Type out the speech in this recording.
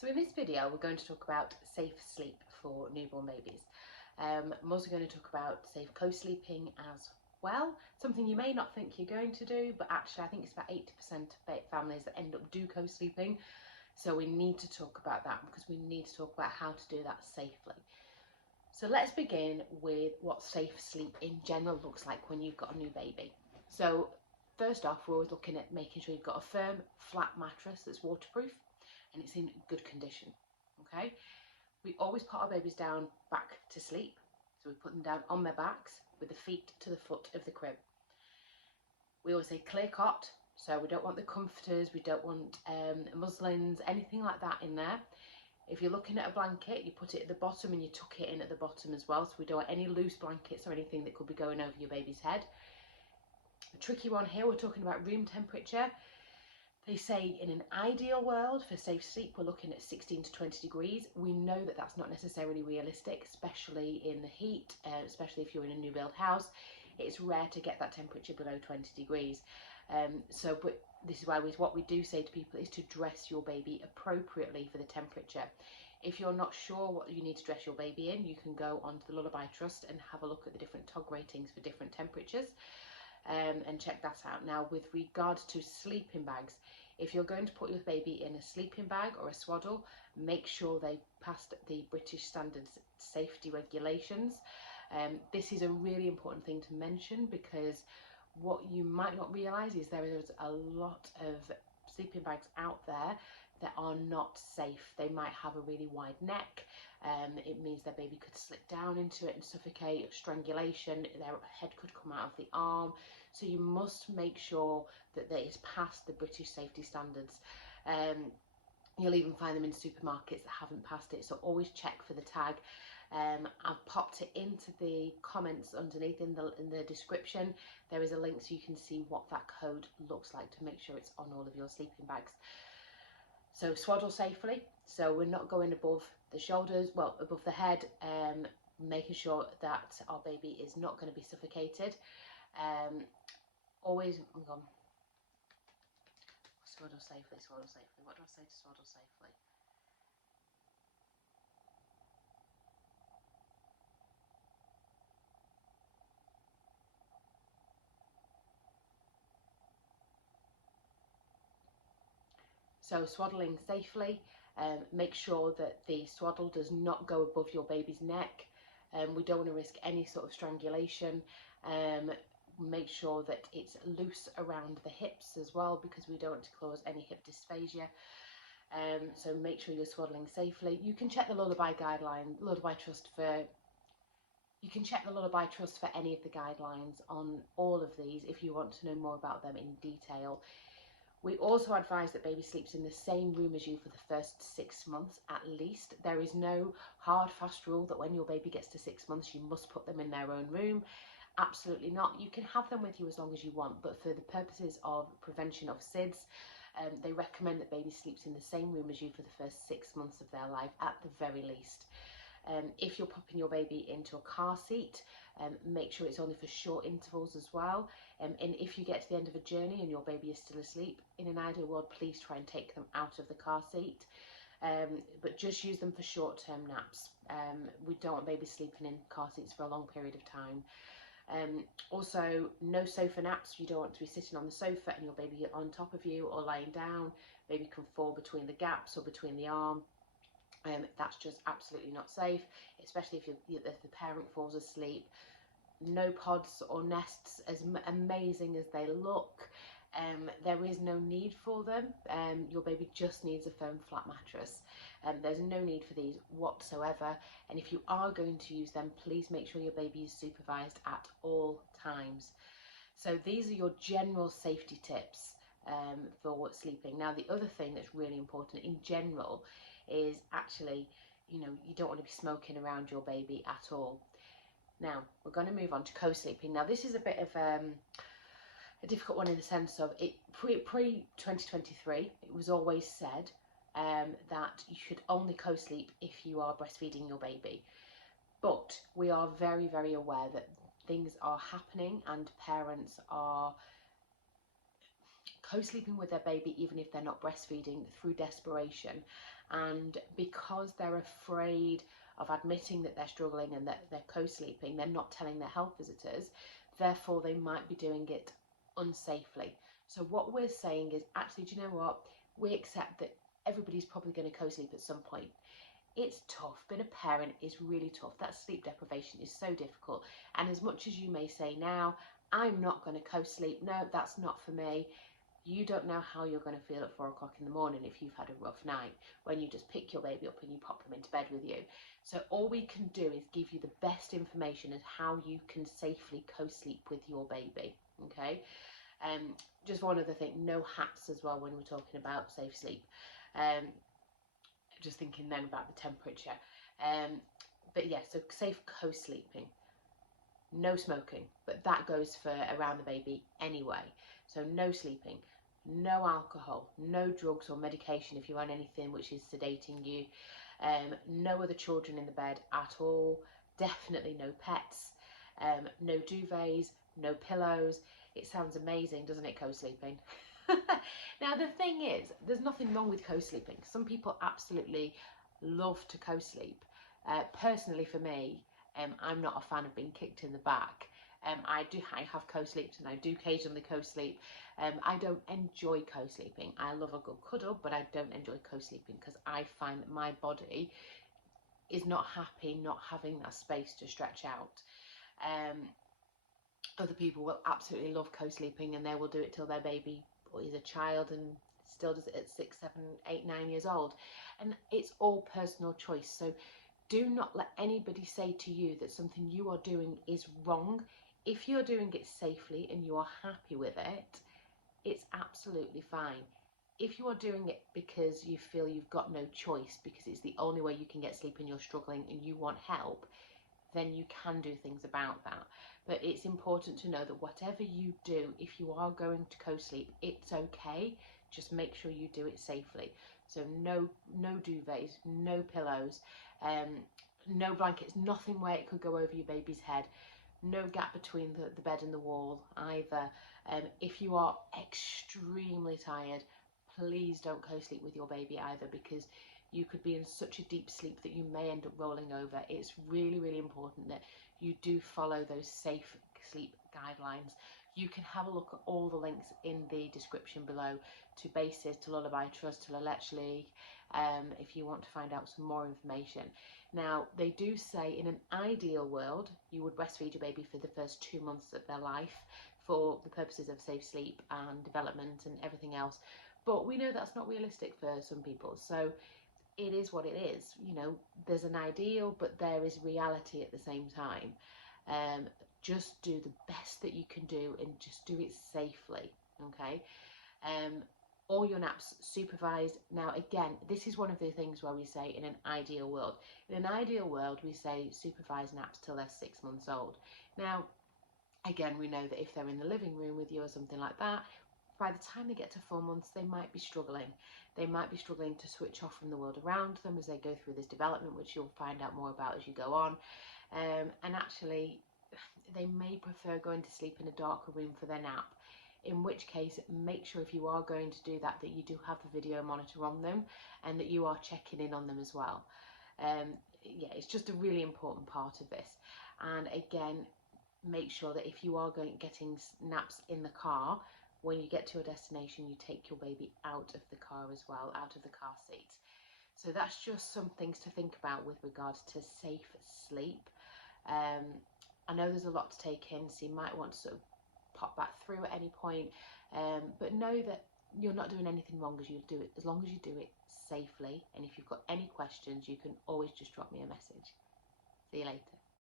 So in this video we're going to talk about safe sleep for newborn babies. I'm also going to talk about safe co-sleeping as well, something you may not think you're going to do, but actually I think it's about 80% of families that end up do co-sleeping. So we need to talk about that because we need to talk about how to do that safely. So let's begin with what safe sleep in general looks like when you've got a new baby. So first off, we're always looking at making sure you've got a firm, flat mattress that's waterproof and it's in good condition. Okay, we always put our babies down back to sleep, so we put them down on their backs with the feet to the foot of the crib. We always say clear cot, so we don't want the comforters, we don't want muslins, anything like that in there. If you're looking at a blanket, you put it at the bottom and you tuck it in at the bottom as well, so we don't want any loose blankets or anything that could be going over your baby's head. The tricky one here, we're talking about room temperature. They say in an ideal world for safe sleep, we're looking at 16 to 20 degrees. We know that that's not necessarily realistic, especially in the heat, especially if you're in a new build house. It's rare to get that temperature below 20 degrees. But this is why what we do say to people is to dress your baby appropriately for the temperature. If you're not sure what you need to dress your baby in, you can go onto the Lullaby Trust and have a look at the different TOG ratings for different temperatures. And check that out. Now, with regards to sleeping bags, if you're going to put your baby in a sleeping bag or a swaddle, make sure they passed the British Standards safety regulations. This is a really important thing to mention because what you might not realise is there is a lot of sleeping bags out there that are not safe. They might have a really wide neck. It means their baby could slip down into it and suffocate, strangulation, their head could come out of the arm. So you must make sure that it is past the British safety standards. You'll even find them in supermarkets that haven't passed it, so always check for the tag. I've popped it into the comments underneath in the description. There is a link so you can see what that code looks like to make sure it's on all of your sleeping bags. So swaddle safely, so we're not going above the shoulders, well, above the head, making sure that our baby is not going to be suffocated. Always, swaddle safely, swaddle safely. What do I say to swaddle safely? So swaddling safely, make sure that the swaddle does not go above your baby's neck. We don't want to risk any sort of strangulation. Make sure that it's loose around the hips as well, because we don't want to cause any hip dysphagia. So make sure you're swaddling safely. You can check the Lullaby guideline, Lullaby Trust for. You can check the Lullaby Trust for any of the guidelines on all of these if you want to know more about them in detail. We also advise that baby sleeps in the same room as you for the first 6 months at least. There is no hard, fast rule that when your baby gets to 6 months, you must put them in their own room. Absolutely not. You can have them with you as long as you want, but for the purposes of prevention of SIDS, they recommend that baby sleeps in the same room as you for the first 6 months of their life at the very least. If you're popping your baby into a car seat, make sure it's only for short intervals as well. And if you get to the end of a journey and your baby is still asleep, in an ideal world, please try and take them out of the car seat. But just use them for short-term naps. We don't want babies sleeping in car seats for a long period of time. Also, no sofa naps. You don't want to be sitting on the sofa and your baby on top of you or lying down. Baby can fall between the gaps or between the arm. That's just absolutely not safe, especially if the parent falls asleep. No pods or nests, as amazing as they look, there is no need for them. Your baby just needs a firm, flat mattress. There's no need for these whatsoever, and if you are going to use them, please make sure your baby is supervised at all times. So these are your general safety tips for sleeping. Now, the other thing that's really important in general is actually, you don't want to be smoking around your baby at all. Now, we're going to move on to co-sleeping. Now, this is a bit of a difficult one in the sense of it pre-2023, it was always said that you should only co-sleep if you are breastfeeding your baby. But we are very, very aware that things are happening and parents are co-sleeping with their baby even if they're not breastfeeding through desperation, and because they're afraid of admitting that they're struggling and that they're co-sleeping, they're not telling their health visitors, therefore they might be doing it unsafely. So what we're saying is, actually, do you know what, we accept that everybody's probably going to co-sleep at some point. It's tough. Being a parent is really tough. That sleep deprivation is so difficult. And as much as you may say now, I'm not going to co-sleep, no, that's not for me, you don't know how you're going to feel at 4 o'clock in the morning if you've had a rough night, when you just pick your baby up and you pop them into bed with you. So all we can do is give you the best information as how you can safely co-sleep with your baby, okay? Just one other thing, no hats as well when we're talking about safe sleep. Just thinking then about the temperature. But yeah, so safe co-sleeping. No smoking, but that goes for around the baby anyway. So no sleeping, no alcohol, no drugs or medication if you're on anything which is sedating you, no other children in the bed at all, definitely no pets, no duvets, no pillows. It sounds amazing, doesn't it, co-sleeping? Now the thing is, there's nothing wrong with co-sleeping. Some people absolutely love to co-sleep. Personally for me, I'm not a fan of being kicked in the back. I have co-sleeps and I do occasionally co-sleep. I don't enjoy co-sleeping. I love a good cuddle, but I don't enjoy co-sleeping because I find that my body is not happy not having that space to stretch out. Other people will absolutely love co-sleeping and they will do it till their baby is a child and still does it at 6, 7, 8, 9 years old. And it's all personal choice. So do not let anybody say to you that something you are doing is wrong. If you're doing it safely and you are happy with it, it's absolutely fine. If you are doing it because you feel you've got no choice, because it's the only way you can get sleep and you're struggling and you want help, then you can do things about that. But it's important to know that whatever you do, if you are going to co-sleep, it's okay. Just make sure you do it safely. So no duvets, no pillows, no blankets, nothing where it could go over your baby's head, no gap between the bed and the wall either. If you are extremely tired, please don't co-sleep with your baby either, because you could be in such a deep sleep that you may end up rolling over. It's really, really important that you do follow those safe sleep guidelines. You can have a look at all the links in the description below to Basis, to Lullaby Trust, to Leche, if you want to find out some more information. Now, they do say in an ideal world, you would breastfeed your baby for the first 2 months of their life for the purposes of safe sleep and development and everything else. But we know that's not realistic for some people. So it is what it is. You know, there's an ideal, but there is reality at the same time. Just do the best that you can do and just do it safely, okay? All your naps supervised. Now, again, this is one of the things where we say in an ideal world. In an ideal world, we say supervised naps till they're 6 months old. Now, again, we know that if they're in the living room with you or something like that, by the time they get to 4 months, they might be struggling. They might be struggling to switch off from the world around them as they go through this development, which you'll find out more about as you go on. And actually, they may prefer going to sleep in a darker room for their nap. In which case, make sure if you are going to do that, that you do have the video monitor on them and that you are checking in on them as well. Yeah, it's just a really important part of this. And again, make sure that if you are getting naps in the car, when you get to your destination, you take your baby out of the car as well, out of the car seat. So that's just some things to think about with regards to safe sleep. I know there's a lot to take in, so you might want to sort of pop back through at any point, but know that you're not doing anything wrong as long as you do it safely. And if you've got any questions, you can always just drop me a message. See you later.